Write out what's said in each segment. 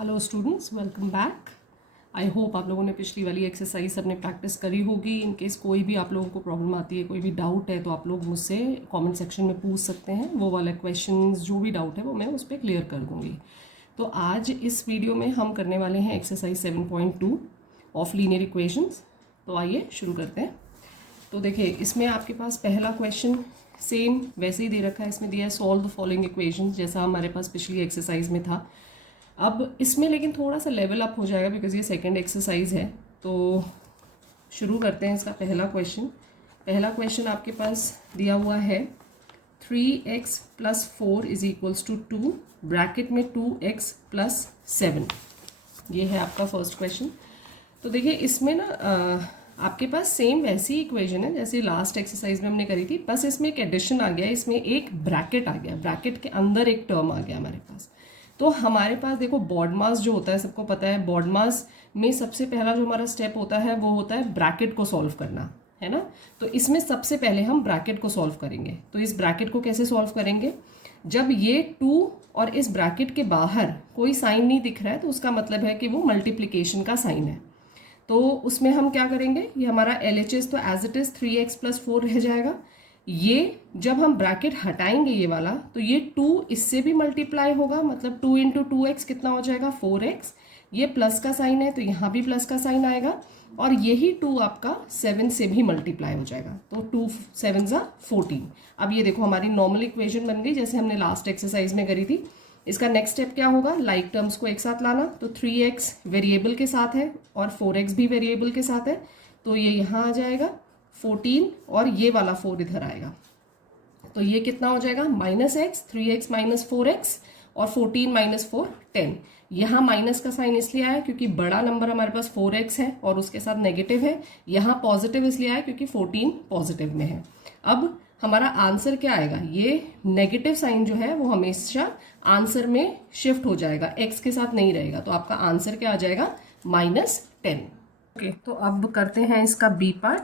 Hello students, welcome back. I hope आप लोगों ने पिछली वाली एक्सरसाइज सबने प्रैक्टिस करी होगी। इन केस कोई भी आप लोगों को प्रॉब्लम आती है, कोई भी डाउट है, तो आप लोग मुझसे कमेंट सेक्शन में पूछ सकते हैं। वो वाला क्वेश्चंस जो भी डाउट है वो मैं उस पर क्लियर कर दूँगी। तो आज इस वीडियो में हम करने वाले हैं एक्सरसाइज 7.2 ऑफ लीनियर इक्वेशंस। तो आइए शुरू करते हैं। तो देखिए, इसमें आपके पास पहला क्वेश्चन सेम वैसे ही दे रखा है। इसमें दिया है सॉल्व द फॉलोइंग इक्वेशंस, जैसा हमारे पास पिछली एक्सरसाइज में था। अब इसमें लेकिन थोड़ा सा लेवल अप हो जाएगा बिकॉज ये सेकंड एक्सरसाइज है। तो शुरू करते हैं इसका पहला क्वेश्चन। पहला क्वेश्चन आपके पास दिया हुआ है 3x + 4 = 2, ब्रैकेट में 2x + 7। ये है आपका फर्स्ट क्वेश्चन। तो देखिए, इसमें ना आपके पास सेम वैसी इक्वेशन है जैसे लास्ट एक्सरसाइज में हमने करी थी, बस इसमें एक एडिशन आ गया, इसमें एक ब्रैकेट आ गया, ब्रैकेट के अंदर एक टर्म आ गया हमारे पास। तो हमारे पास देखो, बॉड मास जो होता है सबको पता है, बॉड मास में सबसे पहला जो हमारा स्टेप होता है वो होता है ब्रैकेट को सॉल्व करना, है ना। तो इसमें सबसे पहले हम ब्रैकेट को सॉल्व करेंगे। तो इस ब्रैकेट को कैसे सॉल्व करेंगे? जब ये 2 और इस ब्रैकेट के बाहर कोई साइन नहीं दिख रहा है तो उसका मतलब है कि वो मल्टीप्लिकेशन का साइन है। तो उसमें हम क्या करेंगे, ये हमारा LHS तो एज इट इज़ 3x + 4 रह जाएगा। ये जब हम ब्रैकेट हटाएंगे ये वाला, तो ये 2 इससे भी मल्टीप्लाई होगा, मतलब 2 × 2x कितना हो जाएगा 4x। ये प्लस का साइन है तो यहाँ भी प्लस का साइन आएगा, और यही 2 आपका 7 से भी मल्टीप्लाई हो जाएगा। तो 2 7 = 14। अब ये देखो, हमारी नॉर्मल इक्वेशन बन गई जैसे हमने लास्ट एक्सरसाइज में करी थी। इसका नेक्स्ट स्टेप क्या होगा? लाइक टर्म्स को एक साथ लाना। तो 3x वेरिएबल के साथ है और 4x भी वेरिएबल के साथ है, तो ये यहाँ आ जाएगा 14, और ये वाला 4 इधर आएगा। तो ये कितना हो जाएगा? -x, 3x - 4x, और 14 - 4 10। यहाँ माइनस का साइन इसलिए आया क्योंकि बड़ा नंबर हमारे पास 4x है और उसके साथ नेगेटिव है। यहाँ पॉजिटिव इसलिए आया क्योंकि 14 पॉजिटिव में है। अब हमारा आंसर क्या आएगा? ये नेगेटिव साइन जो है वो हमेशा आंसर में शिफ्ट हो जाएगा, x के साथ नहीं रहेगा। तो आपका आंसर क्या आ जाएगा? -10। ओके, तो अब करते हैं इसका बी पार्ट।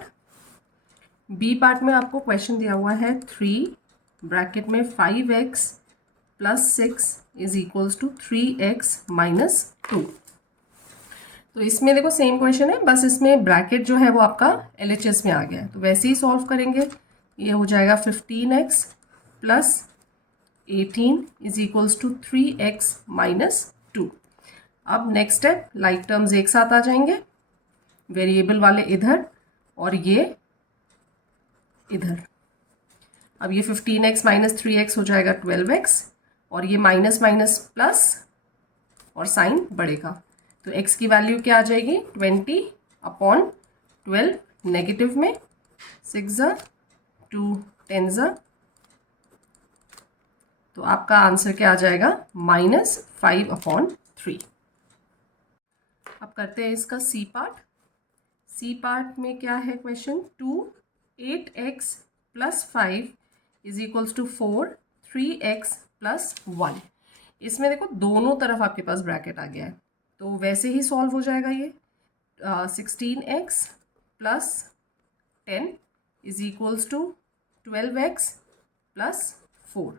बी पार्ट में आपको क्वेश्चन दिया हुआ है 3 ब्रैकेट में 5x + 6 = 3x - 2। तो इसमें देखो सेम क्वेश्चन है, बस इसमें ब्रैकेट जो है वो आपका LHS में आ गया है। तो वैसे ही सॉल्व करेंगे। ये हो जाएगा 15x + 18 = 3x - 2। अब नेक्स्ट स्टेप, लाइक टर्म्स एक साथ आ जाएंगे, वेरिएबल वाले इधर और ये इधर। अब ये 15x - 3x हो जाएगा 12x, और ये माइनस माइनस प्लस और साइन बढ़ेगा। तो x की वैल्यू क्या आ जाएगी? 20/12 नेगेटिव में, 6 × 2 10 तो आपका आंसर क्या आ जाएगा? -5/3। अब करते हैं इसका सी पार्ट। सी पार्ट में क्या है क्वेश्चन? 8x + 5 = 4, 3x + 1। इसमें देखो दोनों तरफ आपके पास ब्रैकेट आ गया है, तो वैसे ही सॉल्व हो जाएगा ये। 16x + 10 = 12x + 4।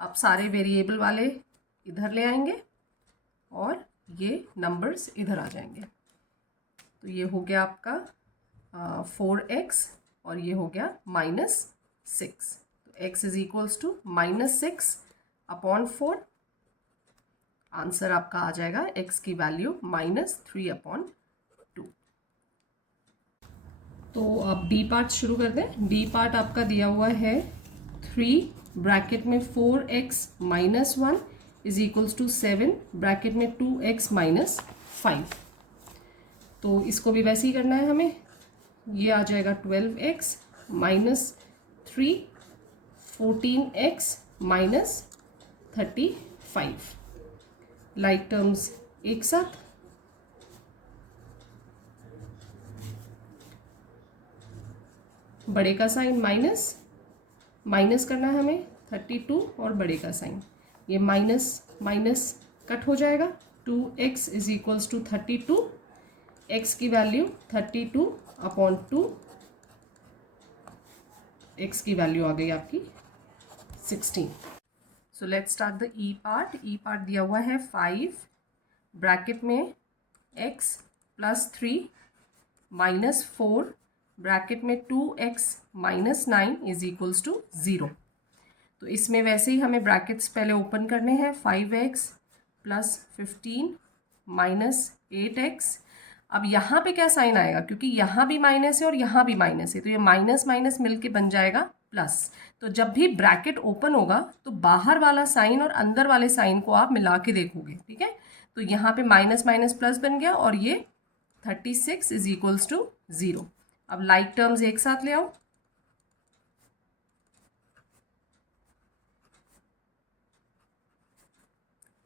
अब सारे वेरिएबल वाले इधर ले आएंगे और ये नंबर्स इधर आ जाएंगे। तो ये हो गया आपका 4x और ये हो गया -6। तो x = -6/4। आंसर आपका आ जाएगा x की वैल्यू -3/2। तो अब डी पार्ट शुरू कर दें। डी पार्ट आपका दिया हुआ है 3 ब्रैकेट में 4x - 1 = 7, ब्रैकेट में 2x - 5। तो इसको भी वैसे ही करना है हमें। ये आ जाएगा 12x - 3, 14x - 35। लाइक टर्म्स एक साथ, बड़े का साइन माइनस करना है हमें 32 और बड़े का साइन, ये माइनस माइनस कट हो जाएगा। 2x = 32, x की वैल्यू 32/2, x की वैल्यू आ गई आपकी 16। So let's start the E part. E part दिया हुआ है 5 ब्रैकेट में x प्लस 3 माइनस 4 ब्रैकेट में 2x minus 9 is equals to 0। तो इसमें वैसे ही हमें ब्रैकेट्स पहले ओपन करने हैं। 5x plus 15 minus 8x। अब यहाँ पे क्या साइन आएगा, क्योंकि यहाँ भी माइनस है और यहाँ भी माइनस है, तो ये माइनस माइनस मिलके बन जाएगा प्लस। तो जब भी ब्रैकेट ओपन होगा तो बाहर वाला साइन और अंदर वाले साइन को आप मिला के देखोगे, ठीक है। तो यहाँ पे माइनस माइनस प्लस बन गया और ये 36 इज इक्वल्स टू 0। अब लाइक टर्म्स एक साथ ले आओ।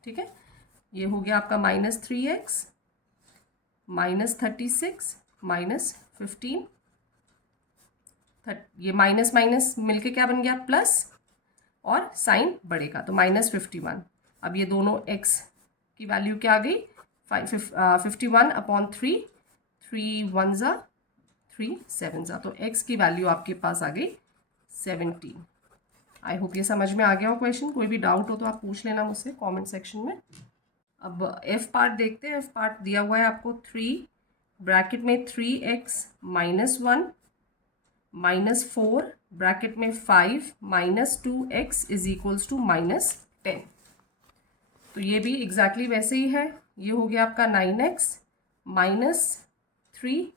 ठीक है, ये हो गया आपका -3x -36 -15। ये माइनस माइनस मिलके क्या बन गया प्लस, और साइन बढ़ेगा तो -51। अब ये दोनों x की वैल्यू क्या आ गई 51/3। 3 1 ज़ा 3 7 ज़ा, तो x की वैल्यू आपके पास आ गई 17। आई होप ये समझ में आ गया हो क्वेश्चन। कोई भी डाउट हो तो आप पूछ लेना मुझसे कमेंट सेक्शन में। अब f पार्ट देखते हैं। f पार्ट दिया हुआ है आपको 3 ब्रैकेट में 3x -1 -4 ब्रैकेट में 5 -2x इज इक्वल्स टू -10। तो ये भी एग्जैक्टली वैसे ही है। ये हो गया आपका 9x -3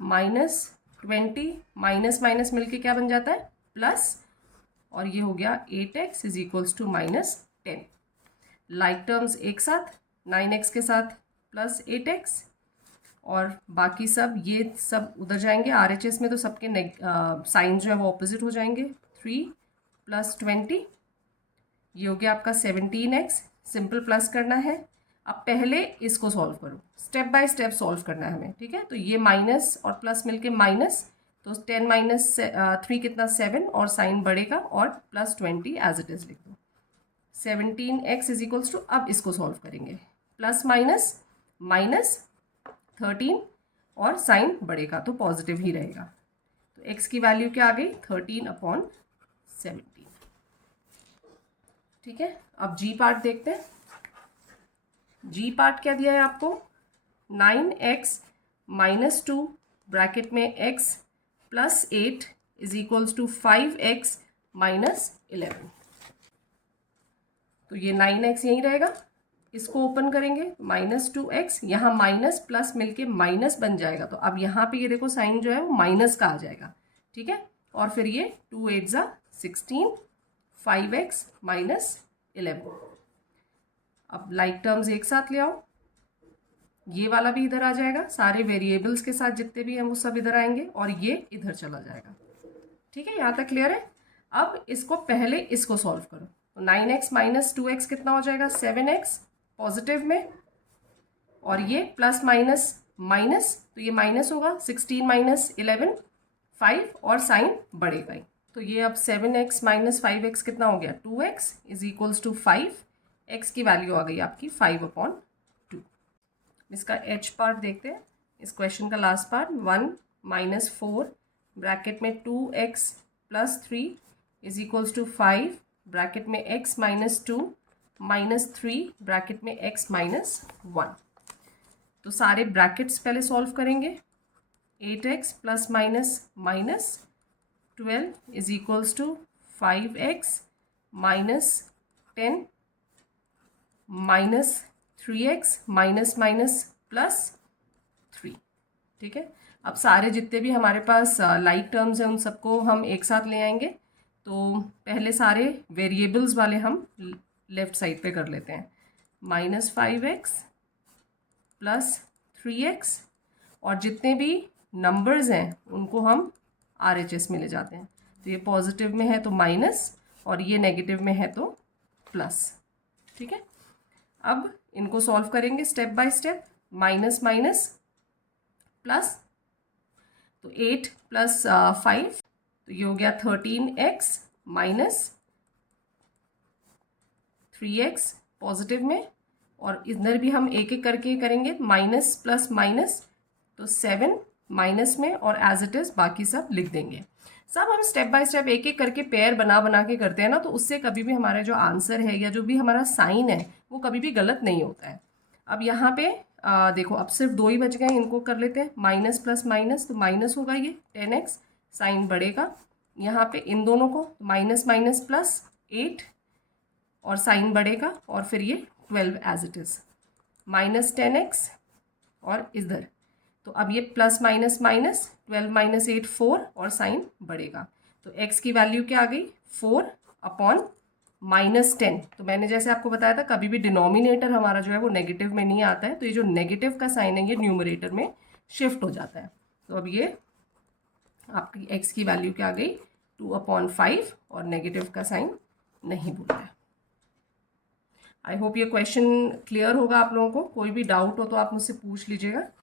-20 माइनस माइनस मिलके क्या बन जाता है प्लस, और ये हो गया 8x is equals to -10। Like terms एक साथ 9x के साथ प्लस 8x, और बाकी सब ये सब उधर जाएंगे। RHS में तो सबके साइन जो है वो ऑपोजिट हो जाएंगे। 3 + 20 ये हो गया आपका 17x। सिंपल प्लस करना है। अब पहले इसको सॉल्व करो, स्टेप बाय स्टेप सॉल्व करना है हमें, ठीक है। तो ये माइनस और प्लस मिलके माइनस, तो 10 - 3 कितना 7, और साइन बढ़ेगा और +20 एज इट इज़ लिख दो। 17x इज इक्वल्स टू, अब इसको सॉल्व करेंगे, प्लस माइनस -13 और साइन बढ़ेगा तो पॉजिटिव ही रहेगा। तो x की वैल्यू क्या आ गई 13/17। ठीक है, अब g पार्ट देखते हैं। g पार्ट क्या दिया है आपको 9x -2 ब्रैकेट में x + 8 is equals to 5x -11। तो ये 9x यहीं रहेगा, इसको ओपन करेंगे -2x, यहाँ माइनस प्लस मिलके माइनस बन जाएगा। तो अब यहाँ पे ये देखो साइन जो है वो माइनस का आ जाएगा, ठीक है। और फिर ये 2 8 ज़ा 16 5x -11। अब लाइक टर्म्स एक साथ ले आओ, ये वाला भी इधर आ जाएगा, सारे वेरिएबल्स के साथ जितने भी हैं वो सब इधर आएंगे और ये इधर चला जाएगा। ठीक है, यहाँ तक क्लियर है। अब इसको पहले इसको सॉल्व करो। तो 9x - 2x कितना हो जाएगा 7x पॉजिटिव में, और ये प्लस माइनस माइनस, तो ये माइनस होगा 16 - 11 5, और साइन बढ़ेगा ही। तो ये अब 7x - 5x कितना हो गया 2x is equals to 5। x की वैल्यू आ गई आपकी 5/2। इसका h पार्ट देखते हैं, इस क्वेश्चन का लास्ट पार्ट। 1 - 4 ब्रैकेट में 2x + 3 is equals to 5 bracket में x -2 -3 ब्रैकेट में x -1। तो सारे ब्रैकेट्स पहले सॉल्व करेंगे। 8x ± -12 is equals to 5x -10 -3x ±+3। ठीक है, अब सारे जितने भी हमारे पास लाइक टर्म्स हैं उन सबको हम एक साथ ले आएंगे। तो पहले सारे वेरिएबल्स वाले हम लेफ्ट साइड पे कर लेते हैं। -5x + 3x, और जितने भी नंबर्स हैं उनको हम RHS में ले जाते हैं। तो ये पॉजिटिव में है तो माइनस, और ये नेगेटिव में है तो प्लस। ठीक है, अब इनको सॉल्व करेंगे step by step. Minus minus plus, तो 8 + 5, तो ये हो गया 13x -3x पॉजिटिव में, और इधर भी हम एक एक करके करेंगे। माइनस प्लस माइनस, तो 7 माइनस में, और एज इट इज़ बाकी सब लिख देंगे। सब हम स्टेप बाय स्टेप एक एक करके पेयर बना बना के करते हैं ना, तो उससे कभी भी हमारा जो आंसर है या जो भी हमारा साइन है वो कभी भी गलत नहीं होता है। अब यहाँ पे देखो अब सिर्फ 2 ही बच गए, इनको कर लेते हैं माइनस प्लस माइनस, तो माइनस होगा ये 10x, साइन बढ़ेगा यहाँ पे इन दोनों को, माइनस माइनस प्लस 8 और साइन बढ़ेगा और फिर ये 12 as it is, minus 10x और इधर, तो अब ये प्लस माइनस माइनस 12 माइनस 8 4 और साइन बढ़ेगा, तो x की वैल्यू क्या आ गई 4 अपॉन माइनस 10। तो मैंने जैसे आपको बताया था कभी भी डिनोमिनेटर हमारा जो है वो नेगेटिव में नहीं आता है, तो ये जो नेगेटिव का साइन है ये न्यूमरेटर में शिफ्ट हो जाता है। तो अब ये आपकी x की वैल्यू क्या आ गई 2/5 और नेगेटिव का साइन नहीं भूलना है। आई होप ये क्वेश्चन क्लियर होगा आप लोगों को। कोई भी डाउट हो तो आप मुझसे पूछ लीजिएगा।